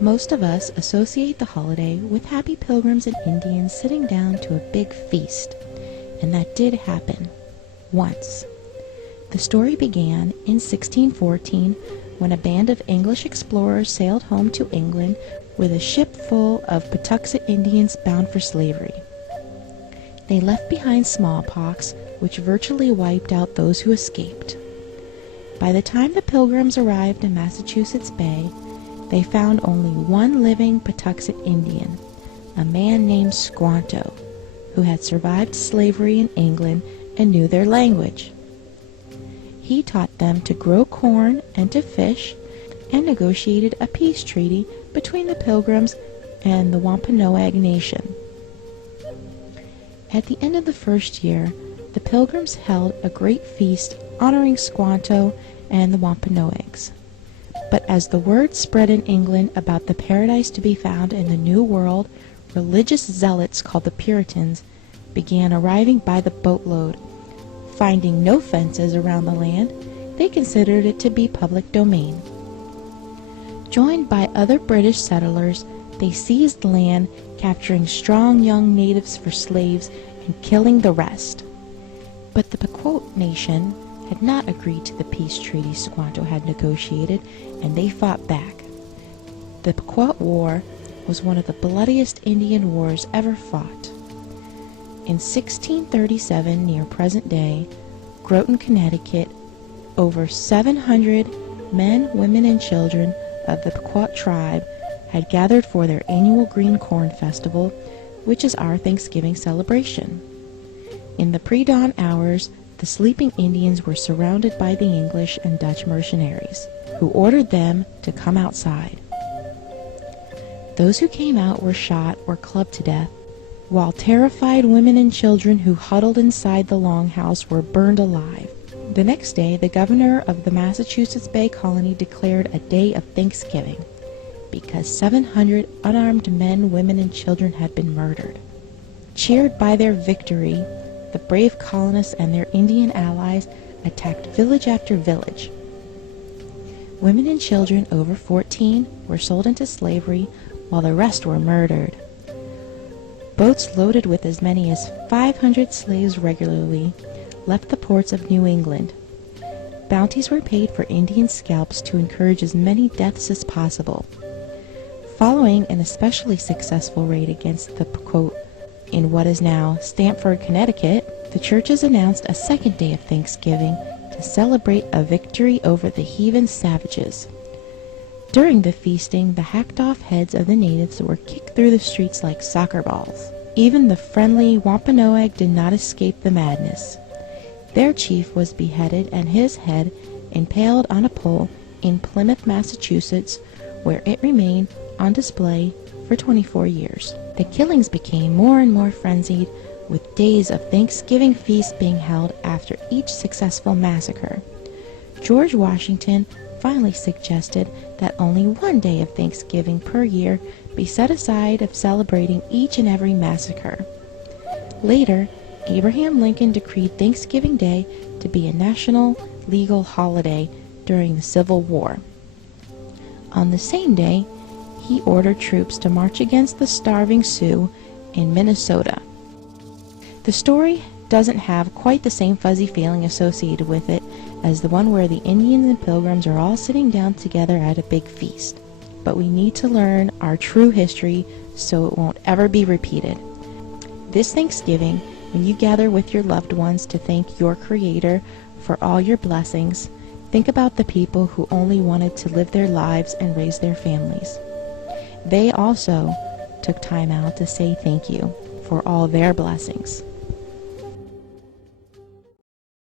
Most of us associate the holiday with happy pilgrims and Indians sitting down to a big feast, and that did happen once. The story began in 1614 when a band of English explorers sailed home to England with a ship full of Patuxet Indians bound for slavery. They left behind smallpox, which virtually wiped out those who escaped. By the time the Pilgrims arrived in Massachusetts Bay, they found only one living Patuxet Indian, a man named Squanto, who had survived slavery in England and knew their language. He taught them to grow corn and to fish, and negotiated a peace treaty between the Pilgrims and the Wampanoag Nation. At the end of the first year, the Pilgrims held a great feast honoring Squanto and the Wampanoags. But as the word spread in England about the paradise to be found in the New World, religious zealots called the Puritans began arriving by the boatload. Finding no fences around the land, they considered it to be public domain. Joined by other British settlers, they seized land, capturing strong young natives for slaves and killing the rest. But the Pequot Nation had not agreed to the peace treaty Squanto had negotiated, and they fought back. The Pequot War was one of the bloodiest Indian wars ever fought. In 1637, near present day, Groton, Connecticut, over 700 men, women, and children of the Pequot tribe had gathered for their annual Green Corn Festival, which is our Thanksgiving celebration. In the pre-dawn hours, the sleeping Indians were surrounded by the English and Dutch mercenaries, who ordered them to come outside. Those who came out were shot or clubbed to death, while terrified women and children who huddled inside the longhouse were burned alive. The next day, the governor of the Massachusetts Bay Colony declared a day of Thanksgiving, because 700 unarmed men, women, and children had been murdered. Cheered by their victory, the brave colonists and their Indian allies attacked village after village. Women and children over 14 were sold into slavery, while the rest were murdered. Boats loaded with as many as 500 slaves regularly left the ports of New England. Bounties were paid for Indian scalps to encourage as many deaths as possible. Following an especially successful raid against the Pequot in what is now Stamford, Connecticut, the churches announced a second day of Thanksgiving to celebrate a victory over the heathen savages. During the feasting, the hacked-off heads of the natives were kicked through the streets like soccer balls. Even the friendly Wampanoag did not escape the madness. Their chief was beheaded and his head impaled on a pole in Plymouth, Massachusetts, where it remained on display for 24 years. The killings became more and more frenzied, with days of Thanksgiving feasts being held after each successful massacre. George Washington finally suggested that only one day of Thanksgiving per year be set aside of celebrating each and every massacre. Later, Abraham Lincoln decreed Thanksgiving Day to be a national legal holiday during the Civil War. On the same day, he ordered troops to march against the starving Sioux in Minnesota. The story doesn't have quite the same fuzzy feeling associated with it as the one where the Indians and Pilgrims are all sitting down together at a big feast. But we need to learn our true history so it won't ever be repeated. This Thanksgiving, when you gather with your loved ones to thank your Creator for all your blessings, think about the people who only wanted to live their lives and raise their families. They also took time out to say thank you for all their blessings.